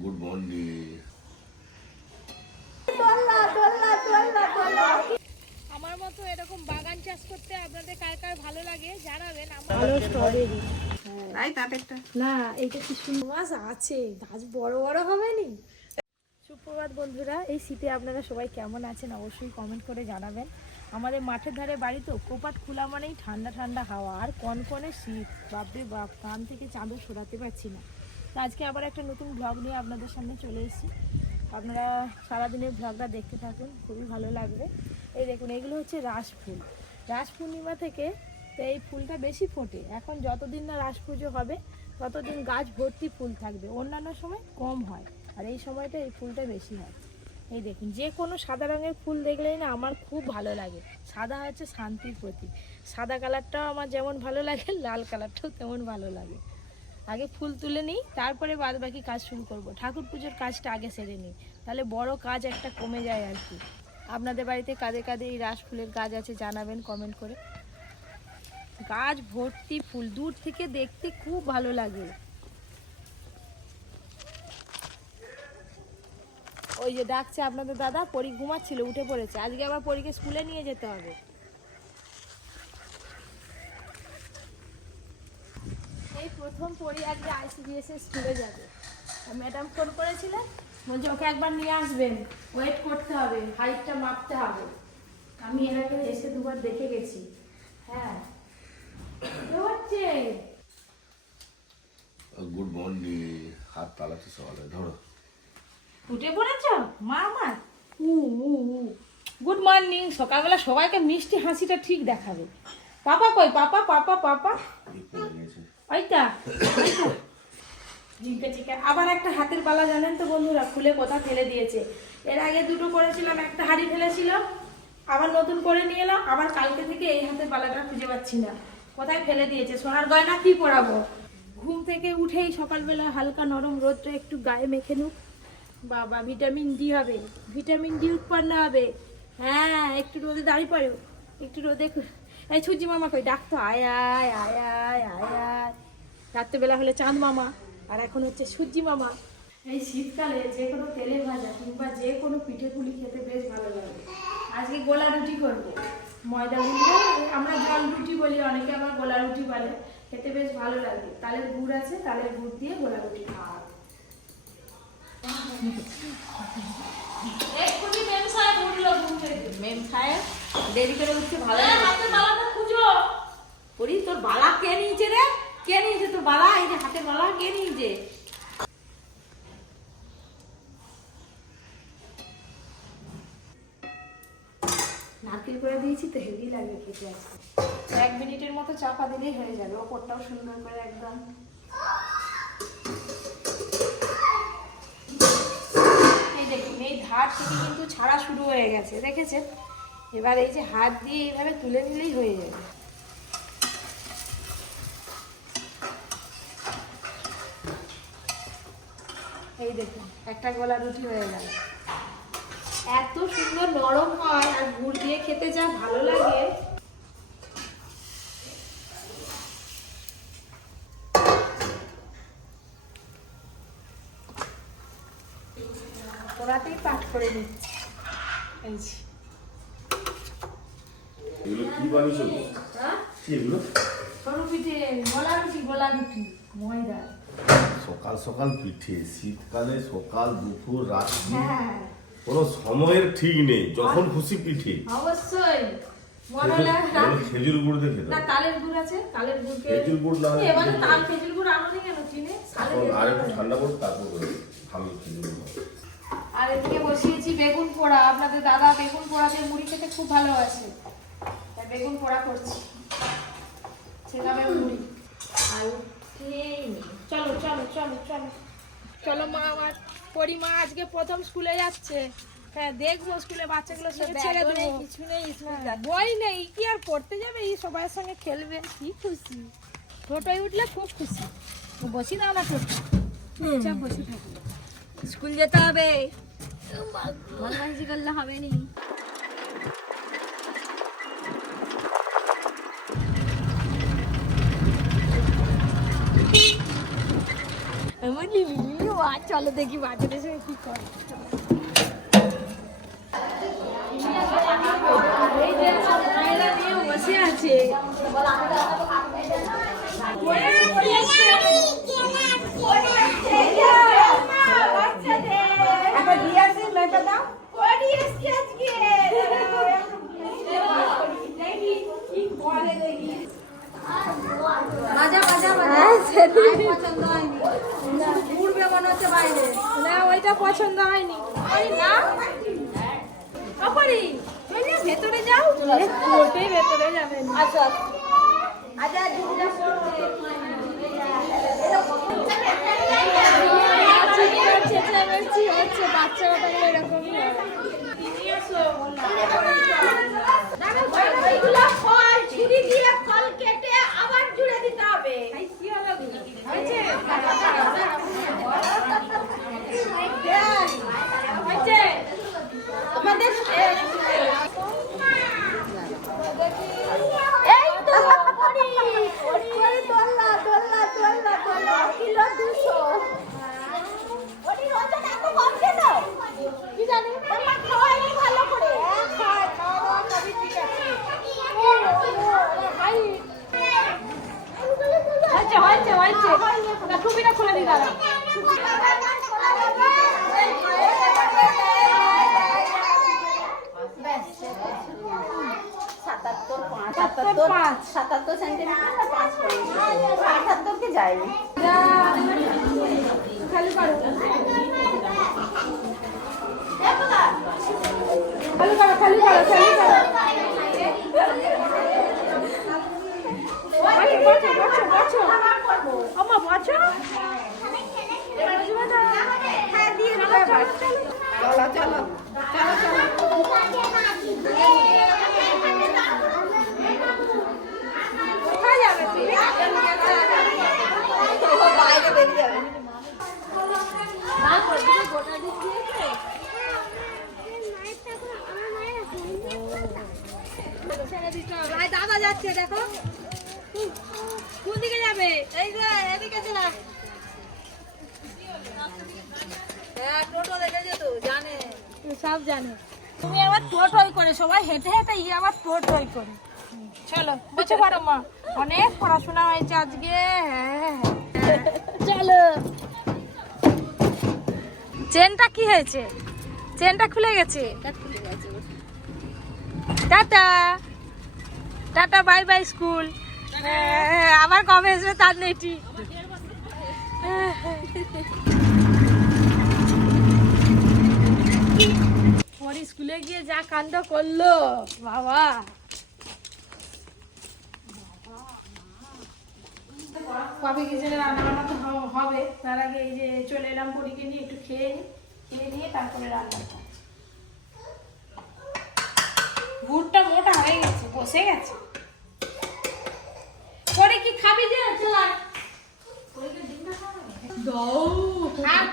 Good morning. আমার মতো এরকম বাগান চাষ করতে আপনাদের কার কার ভালো লাগে জানাবেন। ভালো স্ট্রবেরি না, এইটা কি সুন্দর গাছ আছে, গাছ বড় বড় হবে নি। সুপ্রভাত বন্ধুরা, এই শীতে আপনারা সবাই কেমন আছেন অবশ্যই কমেন্ট করে জানাবেন। আমাদের মাঠের ধারে বাড়ি তো, কপাট খোলা মানেই ঠান্ডা ঠান্ডা হাওয়া আর কনকনে শীত। বাপরে বাপ, কান থেকে চাদর সরাতে পারছি না। তো আজকে আবার একটা নতুন ব্লগ নিয়ে আপনাদের সামনে চলে এসেছি। আপনারা সারাদিনের ব্লগটা দেখতে থাকুন, খুবই ভালো লাগবে। এই দেখুন, এগুলো হচ্ছে রাস ফুল। রাস পূর্ণিমা থেকে তো এই ফুলটা বেশি ফোটে। এখন যতদিন না রাস পুজো হবে ততদিন গাছ ভর্তি ফুল থাকবে, অন্যান্য সময় কম হয় আর এই সময়টা এই ফুলটা বেশি হয়। এই দেখুন, যে কোনো সাদা রঙের ফুল দেখলেই না আমার খুব ভালো লাগে। সাদা হচ্ছে শান্তির প্রতীক। সাদা কালারটাও আমার যেমন ভালো লাগে, লাল কালারটাও তেমন ভালো লাগে। আগে ফুল তুলে নিই, তারপরে বাদ বাকি কাজ শুরু করব। ঠাকুর পুজোর কাজটা আগে সেরে নিই, তাহলে বড় কাজ একটা কমে যায় আর কি। আপনাদের বাড়িতে কাঁধে কাঁধে এই রাস ফুলের গাছ আছে জানাবেন কমেন্ট করে। গাছ ভর্তি ফুল, দূর থেকে দেখতে খুব ভালো লাগে। ওই যে ডাকছে আপনাদের দাদা, পরী ঘুমাচ্ছিল, উঠে পড়েছে। আজকে আবার পরীকে স্কুলে নিয়ে যেতে হবে। এই প্রথম পরী আজকে ICDS স্কুলে যাবে। ম্যাডাম ফোন করেছিলেন, বলছে ওকে একবার নিয়ে আসবেন, ওয়েট করতে হবে, হাইটটা মাপতে হবে। আমি এর আগে এসে দুবার দেখে গেছি। হ্যাঁ, হচ্ছে গুড মর্নিং। হাত তালাতে সকালে ধরো। উঠে পড়েছ মা আমার? Good morning. সকালবেলা সবাইকে মিষ্টি হাসিটা ঠিক দেখাবে। পাপা কই? পাপা পাপা পাপা ওইটা ঝিঙ্কা চিকা। আবার একটা হাতের পালা জানেন তো বন্ধুরা, খুলে কোথা ফেলে দিয়েছে। এর আগে দুটো করেছিলাম, একটা হাড়ি ফেলেছিল, আবার নতুন করে নিয়ে এলাম। আবার কালকে থেকে এই হাতের পালাটা খুঁজে পাচ্ছি না, কোথায় ফেলে দিয়েছে। সোনার গয়না কি পরাবো? ঘুম থেকে উঠেই সকালবেলা হালকা নরম রোদটা একটু গায়ে মেখে নুক। বাবা, ভিটামিন ডি হবে, ভিটামিন ডি উৎপন্ন হবে। হ্যাঁ, একটু রোদে দাঁড়িয়ে পড়ো, একটু রোদে। এই সূর্যি মামা কই? ডাকতো আয় আয় আয় আয় আয় আয়। রাত্রেবেলা হলে চাঁদ মামা, আর এখন হচ্ছে সূর্যি মামা। এই শীতকালে যে কোনো তেলে ভাজা কিংবা যে কোনো পিঠে পুলি খেতে বেশ ভালো লাগে। আজকে গোলা রুটি করবো। ময়দা গুঁড়ো, আমরা জল রুটি বলি, অনেকে আবার গোলা রুটি বলে। খেতে বেশ ভালো লাগে। তালের গুড় আছে, তালের গুড় দিয়ে গোলা রুটি খাওয়া। দেরি করে উঠতে ভালো লাগে। হাতের বালাটা খুঁজো। পরি, তোর বালা কে নিয়েছে রে? কে নিয়েছে তোর বালা? এই যে হাতের বালা কে নিয়েছে? নারকেল করে দিয়েছি তো, হেভি লাগবে খেতে। আজকে 1 মিনিটের মতো চাপা দিলেই হয়ে যাবে। ওপরটাও সুন্দর করে একদম। এই দেখুন, এই ধার থেকে কিন্তু ছাড়া শুরু হয়ে গেছে, দেখেছেন? এবার এই যে হাত দিয়ে এইভাবে তুলে নিলেই হয়ে যাবে। এই দেখুন, একটা গোলা রুটি হয়ে গেল। এত সুন্দর নরম হয় আর গুড় দিয়ে খেতে যা ভালো লাগে। ওরাতেই পাঠ করে দিচ্ছি। এই যে এগুলো কি বানিয়েছো? হ্যাঁ, কি এগুলো? সরু পিঠে, গোলা রুটি, গোলা রুটি ময়দা। সকাল সকাল পিঠে, শীতকালে সকাল দুপুর রাত্রি হ্যাঁ, কোনো সময়ের ঠিক নেই, যখন খুশি পিঠে। অবশ্যই। মনে হলে খেজুর গুড় দিয়ে খেতে না, তালের গুড় আছে, তালের গুড়কে খেজুর গুড় না এবারে তাল খেজুর গুড় আনুনি কেন? চিনে আর একটু ঠান্ডা করতে, তারপর করে ভালো খেজুর গুড়। আর এদিকে বসিয়েছি বেগুন পোড়া। আপনাদের দাদা বেগুন পোড়া দিয়ে মুড়ি খেতে খুব ভালোবাসে, তাই বেগুন পোড়া করছি। ছেলাবে মুড়ি আর উঠেই নেই। চলো চলো চলো চলো চলো মা। আমার পরিমা আজকে প্রথম স্কুলে যাচ্ছে। হ্যাঁ, দেখবো স্কুলে বাচ্চাগুলোর সঙ্গে ছেড়ে দেবো। কিছু নেই, বই নেই, কি আর পড়তে যাবে? এই সবার সঙ্গে খেলবে, কি খুশি। টোটোয় উঠলে খুব খুশি। বসি দাও না টোটো, চুপচাপ বসে থাকো। স্কুল যেতে হবে, বদমাইশি করলে হবে নি। আমার লিলি চলো দেখি বাজারে এসে কি করে। এই যে মায়েরা নিয়ে বসে আছে। না ওইটা পছন্দ হয়নি না ভেতরে যাও ভেতরে যাবেন। আচ্ছা চেঁচামেচি হচ্ছে বাচ্চা বাচ্চা এরকমই ছুরি দিয়ে ফল কেটে আবার জুড়ে দিতে হবে। তোমাদের এই তো তোলা কিলো 200 ওটি ওজন এত কম কেন কি জানি তোমরা খাওয়াই ভালো করে খাওয়া সবই ঠিক আছে। হয়েছে টুপিটা খুলে দি দাদা। সাতাত্তর সেন্টিমিটার 78 যায়নি। খালি করো বাইরে বেরিয়ে যাবে। দাদা যাচ্ছে দেখো কোন দিকে যাবে। এই যে এদিকে ছিলাম। হ্যাঁ টোটো দেখেছে তো জানে সব জানে। তুমি আবার টোটোই করে সবাই হেঁটে হেঁটে আবার টোটোই করে। চলো বসে পারো মা অনেক পড়াশোনা হয়েছে আজকে। চলো চেনটা কি হয়েছে? চেনটা খুলে গেছে। Tata tata bye bye school. আবার কবে আসবে তার নেই ঠিক। পরে স্কুলে গিয়ে যা কাণ্ড করলো বাবা। কবে কিচেনে রান্না বান্না তো হবে, তার আগে এই যে চলে এলাম পরীকে নিয়ে একটু খেয়ে নিয়ে তারপরে রান্না। গুড়টা মোটা হয়ে গেছে, বসে গেছে। পরে কি খাবি যে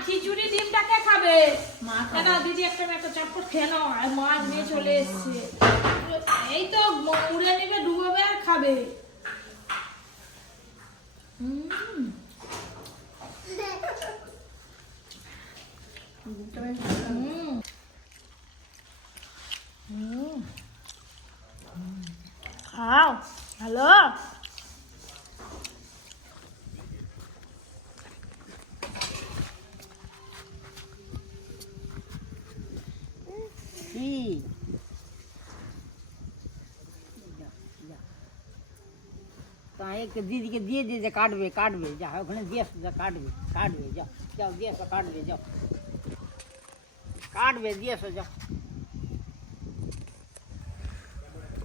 খিচুড়ি ডিমটাকে খাবে না দিদি? একটা চটপট খেয়ে নাও। আর মাছ নিয়ে চলে এসছে, এই তো উড়ে নিবে ডুবোবে আর খাবে। খাও হ্যালো। दीदी के दिए दे काटबे काटबे जा ओखाने दिए जा काटबे काटबे जा जाओ दिए से काटबे जाओ काटबे दिए से जाओ।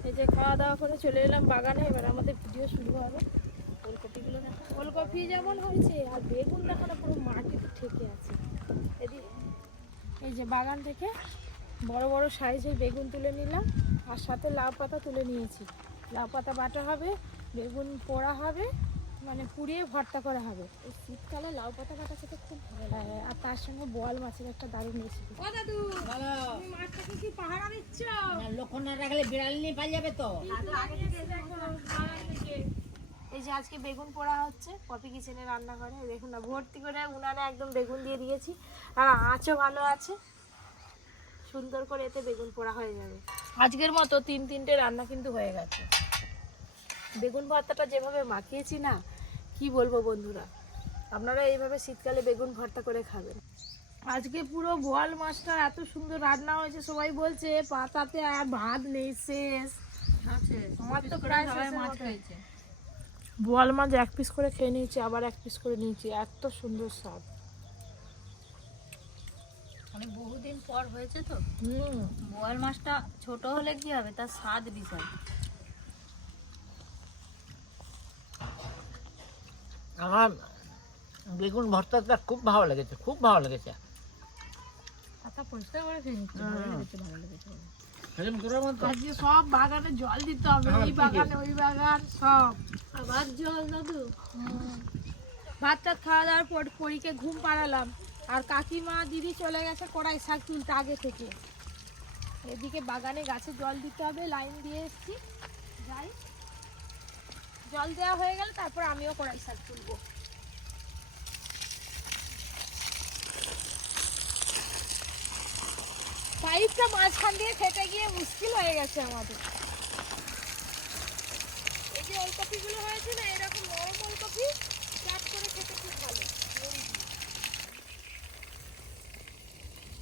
এই যে খাওয়া দাওয়া করে চলে এলাম বাগানে। এবার আমাদের ভিডিও শুরু হবে। ফুলকপিগুলো দেখো, ফুলকপি যেমন হয়েছে আর বেগুন দেখো না পুরো মাটিতে ঠেকে আছে। এদিকে এই যে বাগান থেকে বড় বড় সাইজের বেগুন তুলে নিলাম, আর সাথে লাউ পাতা তুলে নিয়েছি। লাউ পাতা বাটা হবে, বেগুন পোড়া হবে, মানে পুড়িয়ে ভর্তা করা হবে। এই শীতকালে লাউ পাতা কাটা খেতে খুব ভালো লাগে। আর তার সঙ্গে বোয়াল মাছের একটা দারুণ রেসিপি। ও দাদু ভালো, তুমি মাছটাকে কি পাহারা দিচ্ছ? না, লক্ষণ না রাখলে বিড়াল নিয়ে পালিয়ে যাবে তো। এই যে আজকে বেগুন পোড়া হচ্ছে পপি কিচেনে রান্না করে, দেখুন না ভর্তি করে উনানে একদম বেগুন দিয়ে দিয়েছি, আর আঁচও ভালো আছে, সুন্দর করে এতে বেগুন পোড়া হয়ে যাবে। আজকের মতো 3-3টে রান্না কিন্তু হয়ে গেছে। বেগুন ভর্তাটা যেভাবে মাখিয়েছি না, কি বলবো বন্ধুরা, আপনারা এইভাবে শীতকালে বেগুন ভর্তা করে খাবেন। আজকে পুরো বোয়াল মাছটা এত সুন্দর রান্না হয়েছে, সবাই বলছে পাতাতে আর ভাত নেই, শেষ। আমার তো প্রায় মাছ খেয়েছে, বোয়াল মাছ 1 পিস করে খেয়ে নিয়েছি, আবার 1 পিস করে নিয়েছি, এত সুন্দর স্বাদ। অনেক বহুদিন পর হয়েছে তো। বোয়াল মাছটা ছোট হলে কি হবে, তার স্বাদ বিশাল। আমার বেগুন ভর্তাটা খুব ভালো লেগেছে, খুব ভালো লেগেছে। পাতা পরিষ্কার করে খেয়ে নিচ্ছি, ভালো লেগেছে, ভালো লেগেছে। আজকে সব বাগানে জল দিতে হবে, এই বাগানে ওই বাগান সব। আবার জল দাদু। ভাত টাত খাওয়া দাওয়ার পর পরীকে ঘুম পাড়ালাম, আর কাকিমা দিদি চলে গেছে কড়াই শাক তুলতে আগে থেকে। এদিকে বাগানে গাছে জল দিতে হবে, লাইন দিয়ে এসছি, যাই জল দেওয়া হয়ে গেল তারপর আমিও কড়াই শাক তুলবো। পাইপটা মাঝখান দিয়ে ফেটে গিয়ে মুশকিল হয়ে গেছে আমাদের। এই যে ওলকপিগুলো হয়েছে না, এরকম নরম ওলকপি চাট করে খেতে খুব ভালো।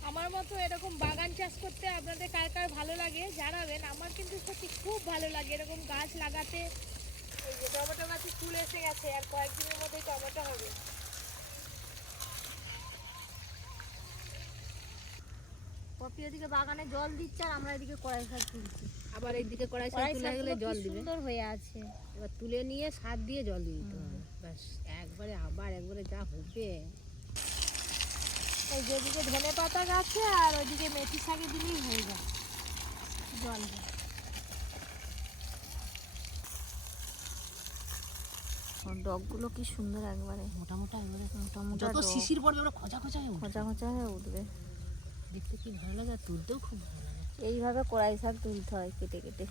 আমার মতো এরকম বাগান চাষ করতে আপনাদের কার কার ভালো লাগে জানাবেন। আমার কিন্তু সত্যি খুব ভালো লাগে এরকম গাছ লাগাতে। এই যে টমেটো গাছে ফুল এসে গেছে, আর কয়েকদিনের মধ্যে টমেটো হবে। পপি এদিকে বাগানে জল দিচ্ছে, আর আমরা এদিকে কড়াই শাক তুলছি। আবার এইদিকে কড়াই শাক তুলে গেলে জল দিবে, সুন্দর হয়ে আছে। এবার তুলে নিয়ে সার দিয়ে জল দিয়ে দিতে হবে, ব্যাস একবারে আবার একবারে যা হবে। এই যেদিকে ধনে পাতা গাছে আর ওইদিকে মেথি শাকে দিলেই হয়ে যায় জল দিয়ে। ডগগুলো কি সুন্দর, একবারে মোটা মোটা, একবারে মোটা মোটা। যত শিশির পড়বে ওরা খোঁচা খোঁচা হয়ে উঠবে, খোঁচা খোঁচা হয়ে উঠবে। দেখতে কি ভালো লাগে, আর তুলতেও খুব ভালো লাগে। এইভাবে কড়াই শাক তুলতে হয় কেটে কেটে।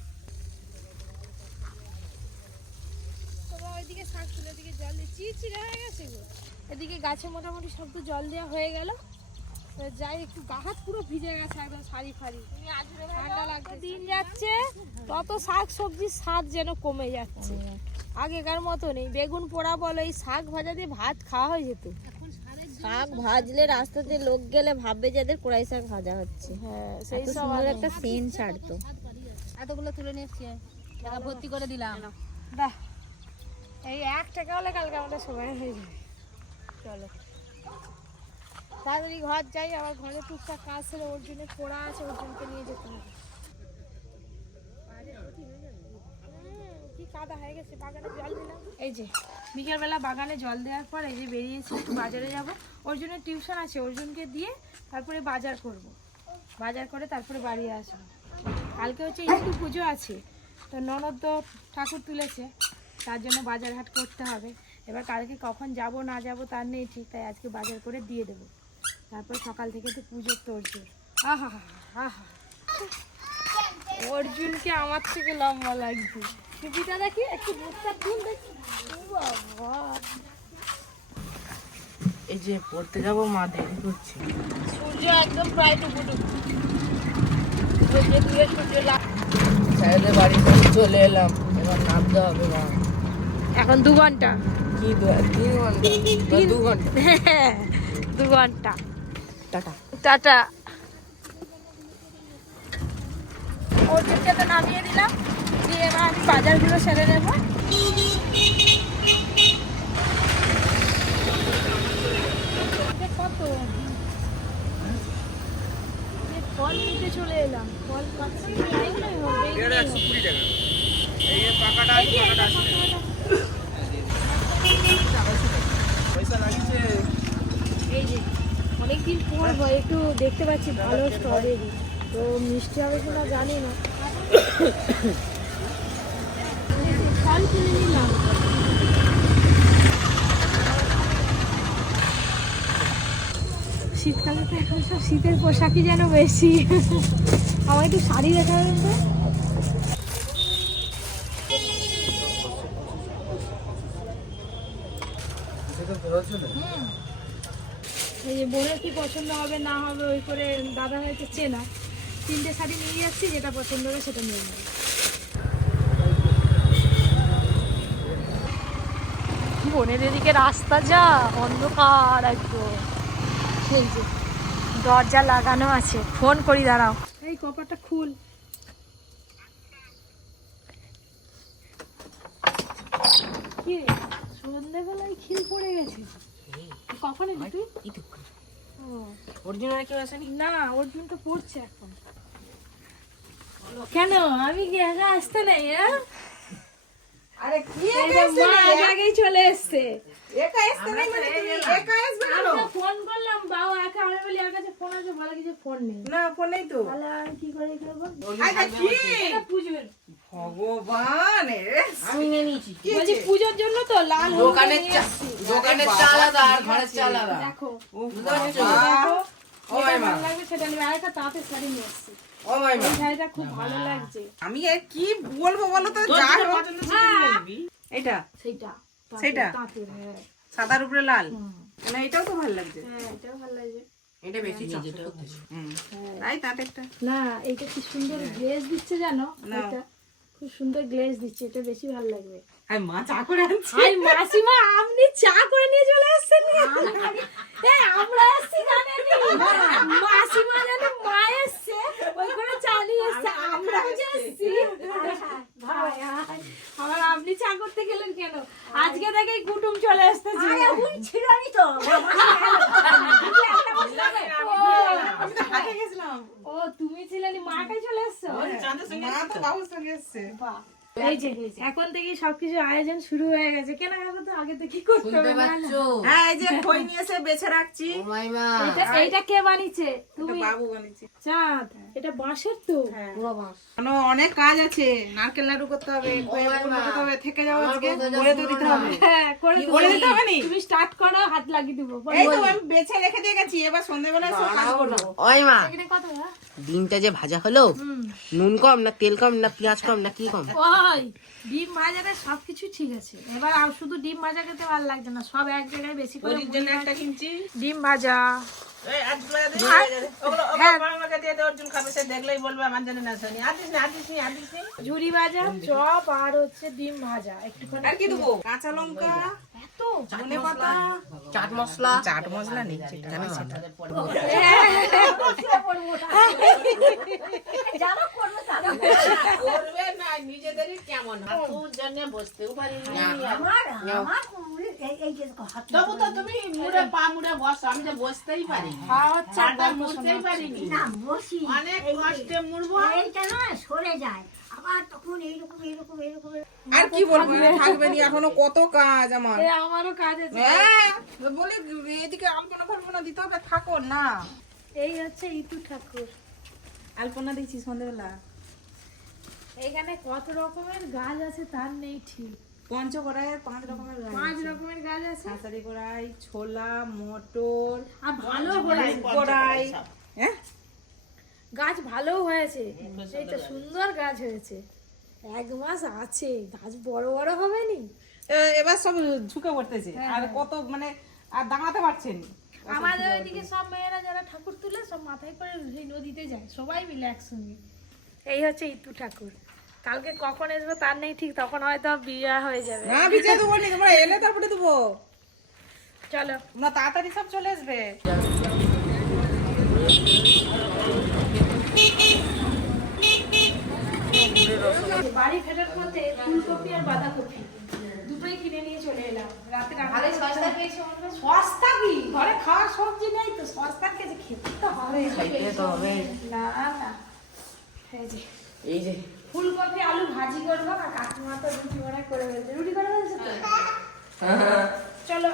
তোমরা ওইদিকে শাক তুলে এদিকে জল দিয়ে চিড়চিড়ে হয়ে গেছে গো। এদিকে গাছে মোটামুটি সব তো জল দেওয়া হয়ে গেল, যাই একটু গা হাত পুরো ভিজে গেছে একদম সারি ফারি, ঠান্ডা লাগছে। দিন যাচ্ছে তত শাক সবজির স্বাদ যেন কমে যাচ্ছে, আগেকার মতো নেই। বেগুন পোড়া বলো, এই শাক ভাজা দিয়ে ভাত খাওয়া হয়ে যেত। শাক ভাজলে রাস্তাতে লোক গেলে ভাববে যে এদের কড়াই শাক ভাজা হচ্ছে। হ্যাঁ, সেই এত সব সুন্দর একটা সেন্ট ছাড়তো। এতগুলো তুলে নিয়ে এসছি, টাকা ভর্তি করে দিলাম। বাহ, এই 1 টাকা হলে কালকে আমাদের সময় হয়ে যাবে। চলো তাড়াতাড়ি ঘর যাই, আবার ঘরে টুকটাক কাজ ছিল, ওর জন্য পোড়া আছে, ওর জন্য নিয়ে যেতে হবে। কি কাদা হয়ে গেছে, বাগানে জল দিলাম। এই যে বিকেলবেলা বাগানে জল দেওয়ার পর এই যে বেরিয়েছি, একটু বাজারে যাব। অর্জুনের টিউশন আছে, অর্জুনকে দিয়ে তারপরে বাজার করব, বাজার করে তারপরে বাড়ি আসবো। কালকে হচ্ছে একটু পুজো আছে, তো ননদ তো ঠাকুর তুলেছে, তার জন্য বাজার হাট করতে হবে। এবার কালকে কখন যাব না যাব তার নেই ঠিক, তাই আজকে বাজার করে দিয়ে দেবো। তারপর সকাল থেকে তো পুজোর তোড়জোড়। আহা আহা, অর্জুনকে আমার থেকে লম্বা লাগছে। টুপিটা দেখি একটু, মুখটা ফুল দেখি। বাবা, এই যে পড়তে যাবো, মা দেরি করছে। সূর্য একদম প্রায় টুকুটুকু, সূর্য সাহেবের বাড়ি থেকে চলে এলাম, এবার নামতে হবে। মা এখন 2 ঘন্টা, কি 3 ঘন্টা, 2 ঘন্টা, 2 ঘন্টা। Tata tata. অর্জুনকে তো নামিয়ে দিলাম, দিয়ে এবার আমি বাজারগুলো সেরে নেবো। কত ফল নিতে চলে এলাম, ফল পাচ্ছি। এই যে অনেকদিন পর হয়, একটু দেখতে পাচ্ছি ভালো স্ট্রবেরি, তো মিষ্টি হবে কিনা জানি না। ফল কিনে নিলাম। শীতকালে তো এখন সব শীতের পোশাকই যেন বেশি। আমার একটু শাড়ি দেখাবেন তো। এই যে বোনের কি পছন্দ হবে না হবে ওই করে দাদা হয়তো চেনা 3টে শাড়ি নিয়ে যাচ্ছি, যেটা পছন্দ হবে সেটা নিয়ে নেব। বোনের এদিকে রাস্তা যা অন্ধকার একদম, এই যে দরজা লাগানো আছে, ফোন করি দাঁড়াও। এই কপারটা খুল। কি রে, সন্ধ্যেবেলায় খিল পড়ে গেছে, কখন এলি তুই? অর্জুন আর কেউ আসেনি? না, অর্জুন তো পড়ছে এখন। কেন আমি কি একা আসতে নাই? আরে কি মা আগেই চলে এসছে। একা আসতে নাই মানে তুমি একা আসবে না? আমি ফোন করলাম, বাবা একা, আমি বলি এর কাছে ফোন আছে, বলে কিছু ফোন নেই। না ফোন নেই তো। তাহলে আমি কি করে করব? আচ্ছা কি এটা পুজোর। ভগবান আমি নিয়ে নিয়েছি। বলছি পুজোর জন্য তো লাল হলুদ দোকানের নিয়ে চা, আসছি। দোকানের চা আলাদা আর ঘরের চা আলাদা। দেখো বুঝতে দেখো, ও যেটা মাইমা। ভালো লাগবে সেটা নিবে। আরেকটা তাঁতের শাড়ি নিয়ে আসছি, ও মাইমা, এই শাড়িটা খুব ভালো লাগছে। আমি আর কি বলবো বলো তো, যা পছন্দ সেটা নিয়ে নিবি। এটা সেইটা সেইটা? তাঁতের, হ্যাঁ সাদার উপরে লাল, না এটাও তো ভালো লাগছে। হ্যাঁ এটাও ভালো লাগবে। এটা বেশি চকচক করতেছে। তাই তাঁতেরটা না এইটা কি সুন্দর গ্লেজ দিচ্ছে জানো, না। এটা খুব সুন্দর গ্লেজ দিচ্ছে, এটা বেশি ভালো লাগবে। আর মা চা করে আনছে। আর মাসিমা আপনি চা করে নিয়ে চলে আসছেন? এই আমরা আসছি জানেনি, মাসিমা জানে মা এসছে ওই করে চা নিয়ে এসছে, আমরা যে এসছি। ভাই আবার আপনি চা করতে গেলেন কেন? আজকে দেখেই কুটুম চলে আসতেছে। আমি তো হাটে গেছিলাম। ও তুমি ছিলেন, মাকে চলে এসছো? মা তো বাবুর সঙ্গে এসছে। এই যে এখন থেকে সবকিছু আয়োজন শুরু হয়ে গেছে, কেনাকাটা তো আগে থেকে করতে হবে। না, না। হ্যাঁ এই যে খই নিয়ে এসে বেছে রাখছি। ও মাইমা, এইটা কে বানিয়েছে? এটা তুমি? বাবু বানিয়েছে। চাঁদ, এটা বাঁশের তো? পুরো বাঁশ। এখনো অনেক কাজ আছে, নারকেল লাড্ডু করতে হবে, খইয়ের গুঁড়ো করতে হবে, থেকে যাও আজকে করে তো দিতে হবে। হ্যাঁ করে করে দিতে হবে নি? তুমি স্টার্ট করো, হাত লাগিয়ে দিব। এই তো আমি বেছে রেখে দিয়ে গেছি, এবার সন্ধ্যাবেলা সব কাজ করবো। ওই মা, এখানে কত? ডিমটা যে ভাজা হলো, নুন কম না তেল কম না পেঁয়াজ কম না কি কম? ওই ডিম ভাজাটা সবকিছু ঠিক আছে, এবার আর শুধু ডিম ভাজা খেতে ভালো লাগছে না, সব এক জায়গায় বেশি করে ওর জন্য একটা কিনছি। ডিম ভাজা। এই আজগুলো দিয়ে দিয়ে দে। ওগুলো আমাকে দিয়ে দে, অর্জুন খাবে, সে দেখলেই বলবে আমার জন্য না শুনি। আদিস না আদিস নি আদিস নি। ঝুরি ভাজা, চপ আর হচ্ছে ডিম ভাজা একটুখানি। আর কি দেবো? কাঁচা লঙ্কা, এত ধনে পাতা, চাট মশলা। চাট মশলা নেই সেটা আমি সেটা। করবে না নিজেদেরই কেমন হাতুর জন্য বসতেও পারি না। তবু তো তুমি মুড়ে পা মুড়ে বসো, আমি তো বসতেই পারি না। খাওয়া হচ্ছে আর পাটা গল্প মুড়তেই শোনা পারিনি। বসি অনেক কষ্টে মুড়বো। এইটা না সরে যায় আবার তখন এইরকম এইরকম এইরকম আর কি বলবো, থাকবে নি, এখনো কত কাজ আমার। এ, আমারও কাজ আছে। হ্যাঁ বলি এদিকে আলপনা ফালপনা দিতে হবে, থাকো না। এই হচ্ছে ইতু ঠাকুর। আলপনা দিচ্ছি সন্ধ্যাবেলা। এখানে কত রকমের গাছ আছে তার নেই ঠিক। পঞ্চকড়াইয়ের 5 রকমের গাছ 5 আছে। রকমের গাছ আছে। খেসারি কড়াই, ছোলা, মটর, আর ভালো কড়াই। হ্যাঁ গাছ ভালো হয়েছে, সেই তো সুন্দর গাছ হয়েছে। 1 মাস আছে, গাছ বড় বড় হবে নি। এবার সব ঝুঁকে পড়তেছে, আর কত মানে আর দাঁড়াতে পারছেন। আমাদের ওইদিকে সব মেয়েরা যারা ঠাকুর তুলে সব মাথায় করে সেই নদীতে যায়, সবাই মিলে একসঙ্গে। এই হচ্ছে ইতু ঠাকুর। কালকে কখন আসবে তার নেই ঠিক, তখন হয়তো বিয়ে হয়ে যাবে। না ভিজে দেবো নি, তোমরা এলে তারপরে দেবো। চলো না তাড়াতাড়ি সব চলে আসবে। বাড়ি ফেরার পথে ফুলকপি আর বাঁধাকপি দুটোই কিনে নিয়ে চলে এলাম। রাতে সস্তা পেয়েছি। সস্তা কি, ঘরে খাওয়ার সবজি নেই তো, সস্তার কেজি খেতে তো হবে। না না, এই যে ফুলকপি আলু ভাজি করবো, আর কাকিমা তো রুটি বানায় করে ফেলছে। রুটি করে ফেলছে তো, চলো